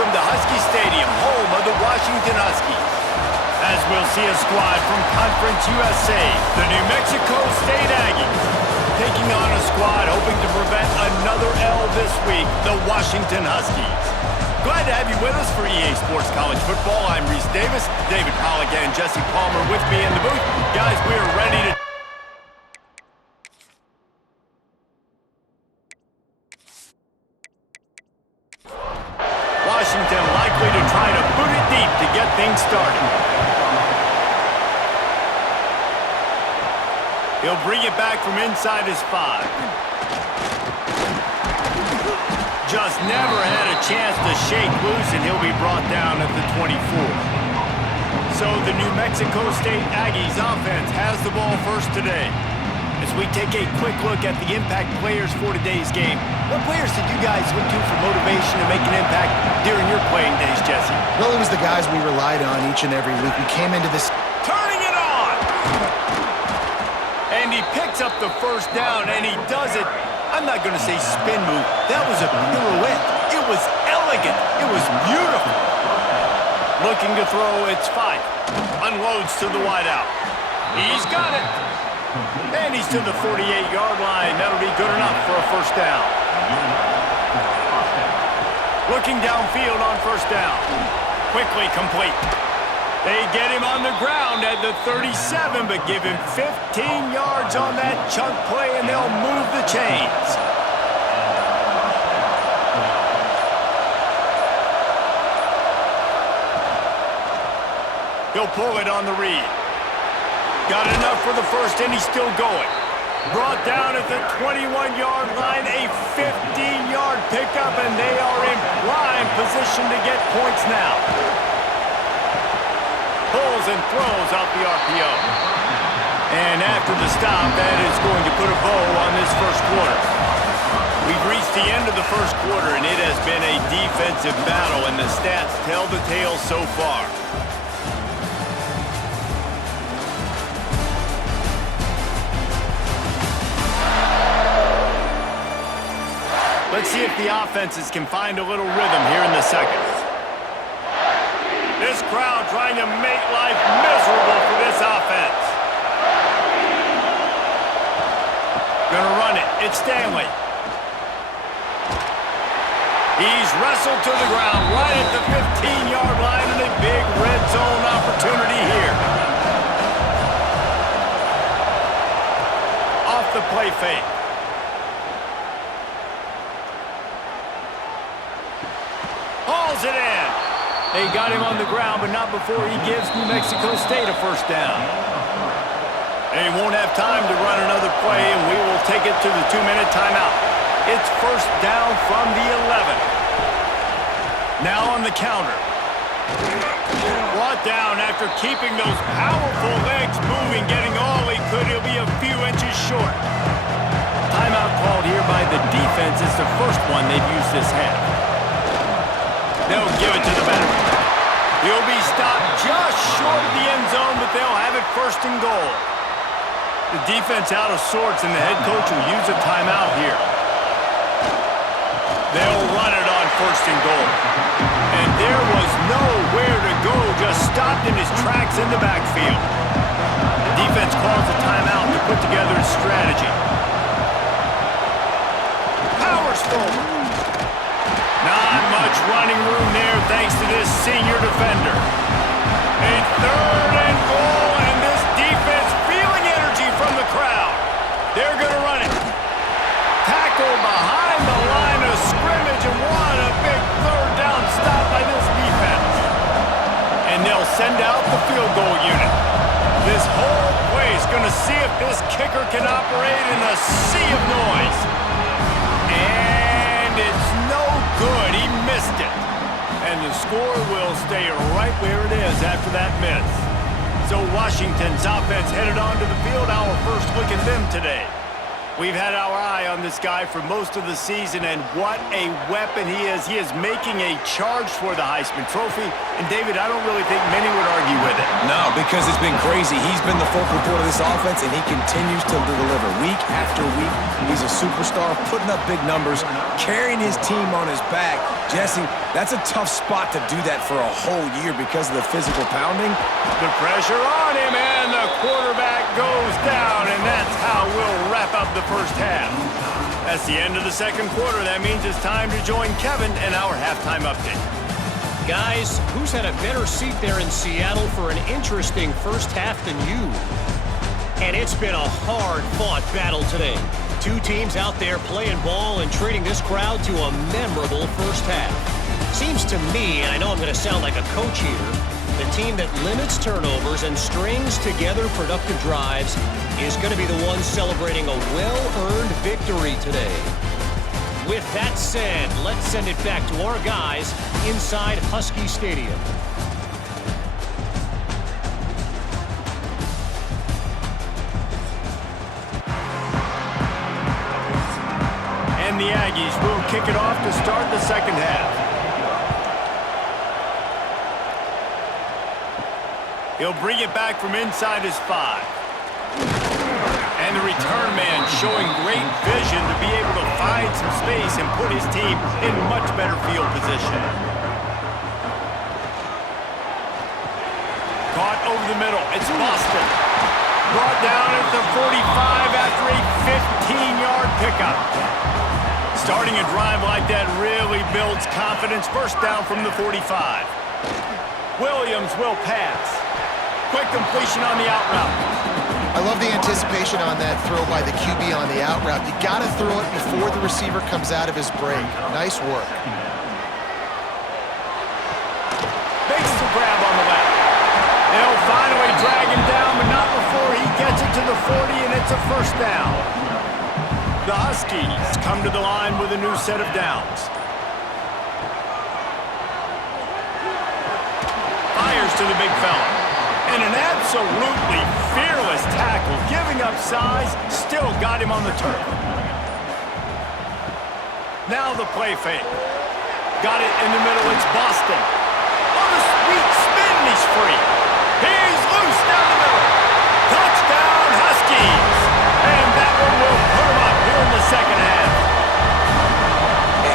from the Husky Stadium, home of the Washington Huskies. As we'll see a squad from Conference USA, the New Mexico State Aggies, taking on a squad hoping to prevent another L this week, the Washington Huskies. Glad to have you with us for EA Sports College Football. I'm Reese Davis, David Pollack and Jesse Palmer with me in the booth. Guys, we are ready to... Washington likely to try to boot it deep to get things started. He'll bring it back from inside his 5. Just never had a chance to shake loose, and he'll be brought down at the 24. So the New Mexico State Aggies offense has the ball first today. As we take a quick look at the impact players for today's game, what players did you guys look to for motivation to make an impact during your playing days, Jesse? Well, it was the guys we relied on each and every week. We came into this... Turning it on! And he picks up the first down, and he does it. I'm not going to say spin move. That was a pirouette. It was elegant. It was beautiful. Looking to throw, it's 5. Unloads to the wideout. He's got it. And he's to the 48-yard line. That'll be good enough for a first down. Looking downfield on first down. Quickly complete. They get him on the ground at the 37, but give him 15 yards on that chunk play, and they'll move the chains. He'll pull it on the read. Got enough for the first, and he's still going. Brought down at the 21-yard line, a 15-yard pickup, and they are in prime position to get points now. Pulls and throws out the RPO. And after the stop, that is going to put a bow on this first quarter. We've reached the end of the first quarter, and it has been a defensive battle, and the stats tell the tale so far. Let's see if the offenses can find a little rhythm here in the second. This crowd trying to make life miserable for this offense. Gonna run it. It's Stanley. He's wrestled to the ground right at the 15-yard line, and a big red zone opportunity here. Off the play fake. Hauls it in. They got him on the ground, but not before he gives New Mexico State a first down. They won't have time to run another play, and we will take it to the 2-minute timeout. It's first down from the 11. Now on the counter. Brought down after keeping those powerful legs moving, getting all he could. He'll be a few inches short. Timeout called here by the defense. It's the first one they've used this half. They'll give it to the back. He'll be stopped just short of the end zone, but they'll have it first and goal. The defense out of sorts, and the head coach will use a timeout here. They'll run it on first and goal. And there was nowhere to go, just stopped in his tracks in the backfield. The defense calls a timeout to put together a strategy. Powers forward. Not much running room there thanks to this senior defender. A third and goal, and this defense feeling energy from the crowd. They're going to run it. Tackle behind the line of scrimmage, and what a big third down stop by this defense. And they'll send out the field goal unit. This whole play is going to see if this kicker can operate in a sea of noise. And it's no good. He missed it. And the score will stay right where it is after that miss. So Washington's offense headed onto the field. Our first look at them today. We've had our eye on this guy for most of the season, and what a weapon he is. He is making a charge for the Heisman Trophy. And, David, I don't really think many would argue with it. No, because it's been crazy. He's been the focal point of this offense, and he continues to deliver week after week. He's a superstar, putting up big numbers, carrying his team on his back. Jesse, that's a tough spot to do that for a whole year because of the physical pounding. The pressure on him, and the quarterback goes down, and that's how we'll wrap up the first half. That's the end of the second quarter. That means it's time to join Kevin in our halftime update. Guys, who's had a better seat there in Seattle for an interesting first half than you? And it's been a hard-fought battle today. Two teams out there playing ball and treating this crowd to a memorable first half. Seems to me, and I know I'm going to sound like a coach here, the team that limits turnovers and strings together productive drives is going to be the one celebrating a well-earned victory today. With that said, let's send it back to our guys inside Husky Stadium. And the Aggies will kick it off to start the second half. He'll bring it back from inside his 5. And the return man showing great vision to be able to find some space and put his team in much better field position. Caught over the middle. It's Boston. Brought down at the 45 after a 15-yard pickup. Starting a drive like that really builds confidence. First down from the 45. Williams will pass. Quick completion on the out route. I love the anticipation on that throw by the QB on the out route. You got to throw it before the receiver comes out of his break. Nice work. Makes the grab on the left. They'll finally drag him down, but not before he gets it to the 40, and it's a first down. The Huskies come to the line with a new set of downs. Fires to the big fella. And an absolutely fearless tackle, giving up size, still got him on the turf. Now the play fake. Got it in the middle, it's Boston. On a sweet spin, he's free. He's loose down the middle. Touchdown, Huskies. And that one will put him up here in the second half.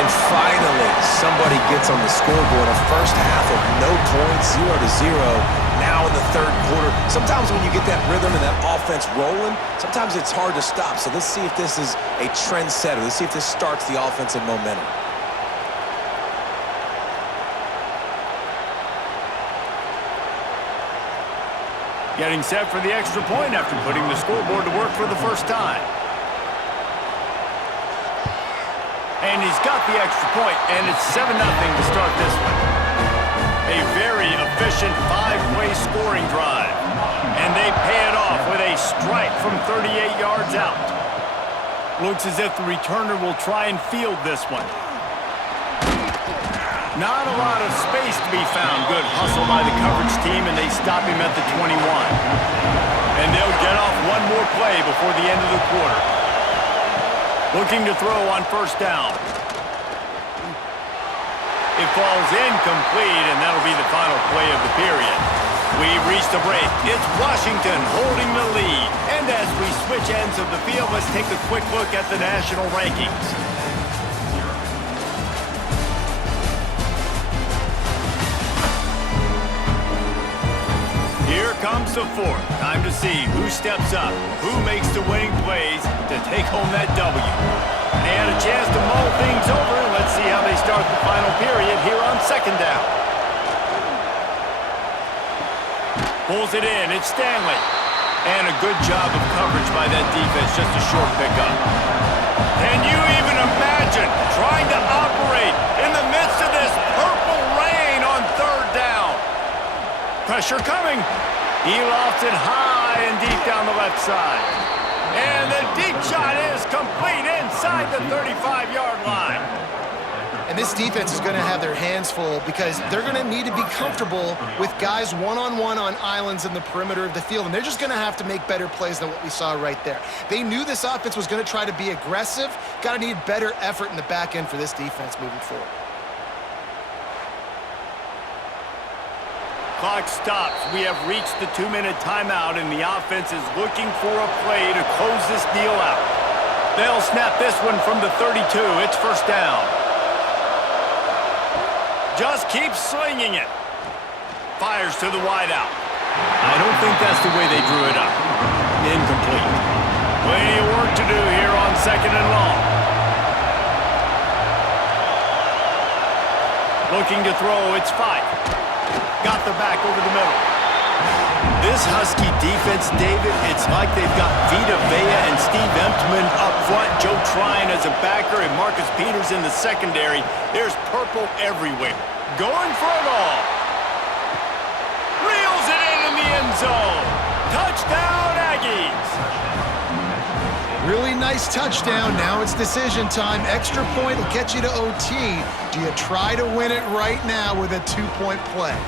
And finally, somebody gets on the scoreboard. A first half of no points, 0-0. Now in the third quarter, sometimes when you get that rhythm and that offense rolling, sometimes it's hard to stop. So let's see if this is a trend setter. Let's see if this starts the offensive momentum. Getting set for the extra point after putting the scoreboard to work for the first time. And he's got the extra point, and it's 7-0 to start this one. A very efficient 5-play scoring drive. And they pay it off with a strike from 38 yards out. Looks as if the returner will try and field this one. Not a lot of space to be found. Good hustle by the coverage team, and they stop him at the 21. And they'll get off one more play before the end of the quarter. Looking to throw on first down. It falls incomplete, and that'll be the final play of the period. We've reached a break. It's Washington holding the lead. And as we switch ends of the field, let's take a quick look at the national rankings. Here comes the fourth. Time to see who steps up, who makes the winning plays to take home that W. They had a chance to mull things over. Let's see how they start the final period here on second down. Pulls it in. It's Stanley. And a good job of coverage by that defense. Just a short pickup. Can you even imagine trying to operate in the midst of this purple rain on third down? Pressure coming. He lofts it high and deep down the left side. And the deep shot is complete inside the 35-yard line. And this defense is going to have their hands full because they're going to need to be comfortable with guys one-on-one on islands in the perimeter of the field, and they're just going to have to make better plays than what we saw right there. They knew this offense was going to try to be aggressive. Got to need better effort in the back end for this defense moving forward. Clock stops. We have reached the 2-minute timeout, and the offense is looking for a play to close this deal out. They'll snap this one from the 32. It's first down. Just keep slinging it. Fires to the wideout. I don't think that's the way they drew it up. Incomplete. Plenty of work to do here on 2nd and long. Looking to throw, it's 5. Got the back over the middle. This Husky defense, David, it's like they've got Vita Vea and Steve Emtman up front, Joe Tryon as a backer, and Marcus Peters in the secondary. There's purple everywhere. Going for it all. Reels it in the end zone. Touchdown, Aggies. Really nice touchdown. Now it's decision time. Extra point will get you to OT. Do you try to win it right now with a 2-point play?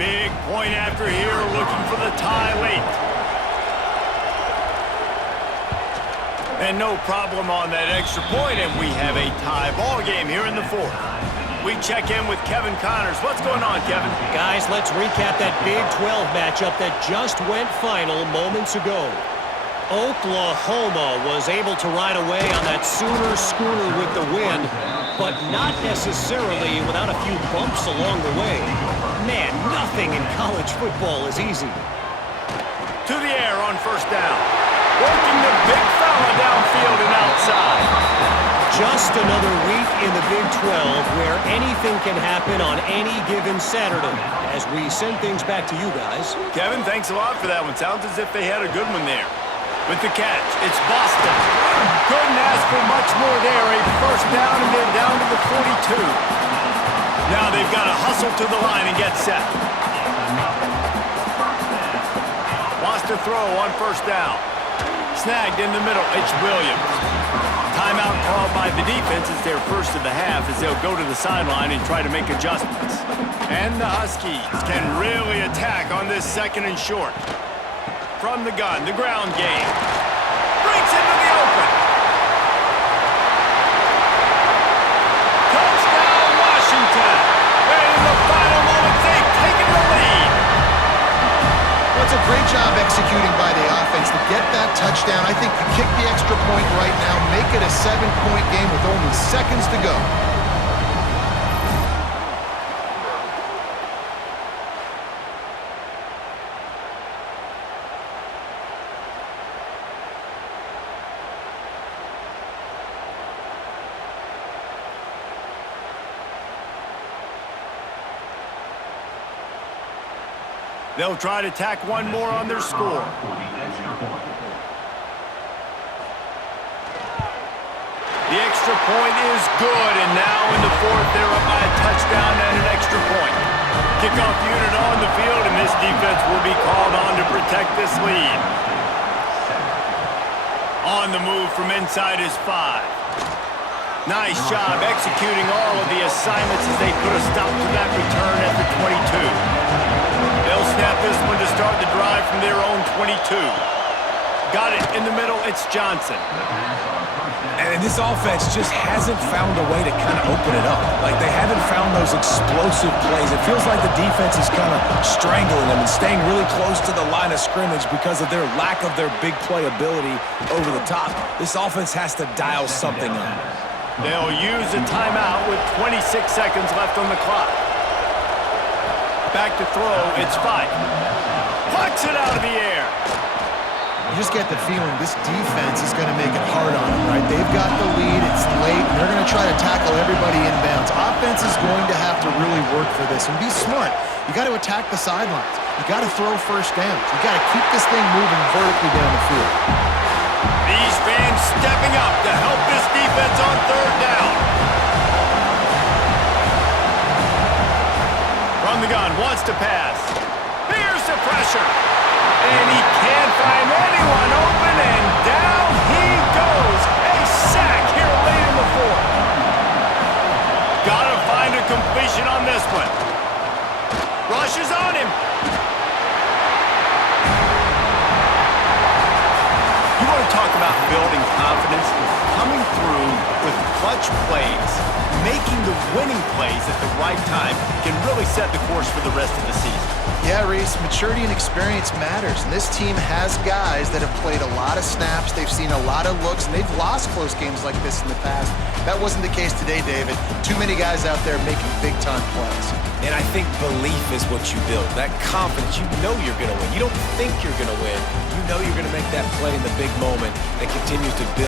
Big point after here, looking for the tie late. And no problem on that extra point, and we have a tie ball game here in the 4th. We check in with Kevin Connors. What's going on, Kevin? Guys, let's recap that Big 12 matchup that just went final moments ago. Oklahoma was able to ride away on that Sooner schooner with the win, but not necessarily without a few bumps along the way. Man, nothing in college football is easy. To the air on first down. Working the big fella downfield and outside. Just another week in the Big 12 where anything can happen on any given Saturday. As we send things back to you guys. Kevin, thanks a lot for that one. Sounds as if they had a good one there. With the catch, it's Boston. Couldn't ask for much more there. A first down, and they're down to the 42. Now they've got to hustle to the line and get set. Wants to throw on first down. Snagged in the middle. It's Williams. Timeout called by the defense is their first of the half as they'll go to the sideline and try to make adjustments. And the Huskies can really attack on this 2nd and short. From the gun, the ground game. Breaks into the open. Touchdown, Washington. And in the final moments, they've taken the lead. Well, it's a great job executing by the offense to get that touchdown. I think you kick the extra point right now, make it a 7-point game with only seconds to go. They'll try to tack one more on their score. The extra point is good, and now in the 4th, they're up by a touchdown and an extra point. Kickoff unit on the field, and this defense will be called on to protect this lead. On the move from inside is 5. Nice job executing all of the assignments as they put a stop to that return at the 22. They'll snap this one to start the drive from their own 22. Got it in the middle, it's Johnson. And this offense just hasn't found a way to kind of open it up. Like, they haven't found those explosive plays. It feels like the defense is kind of strangling them and staying really close to the line of scrimmage because of their lack of their big play ability over the top. This offense has to dial something up. They'll use a timeout with 26 seconds left on the clock. Back to throw, it's 5. Plucks it out of the air. You just get the feeling this defense is going to make it hard on them, right? They've got the lead, it's late, and they're going to try to tackle everybody inbounds. Offense is going to have to really work for this and be smart. You got to attack the sidelines. You got to throw first downs. You got to keep this thing moving vertically down the field. These fans stepping up to help this defense on 3rd down. From the gun, wants to pass. Here's the pressure. And he can't find anyone open, and down he goes. A sack here late in the fourth. Gotta find a completion on this one. Rushes on him. You want to talk about building confidence? Coming through with clutch plays, making the winning plays at the right time can really set the course for the rest of the season. Yeah, Reese, maturity and experience matters. And this team has guys that have played a lot of snaps. They've seen a lot of looks, and they've lost close games like this in the past. That wasn't the case today, David. Too many guys out there making big-time plays. And I think belief is what you build. That confidence, you know you're going to win. You don't think you're going to win. You know you're going to make that play in the big moment that continues to build.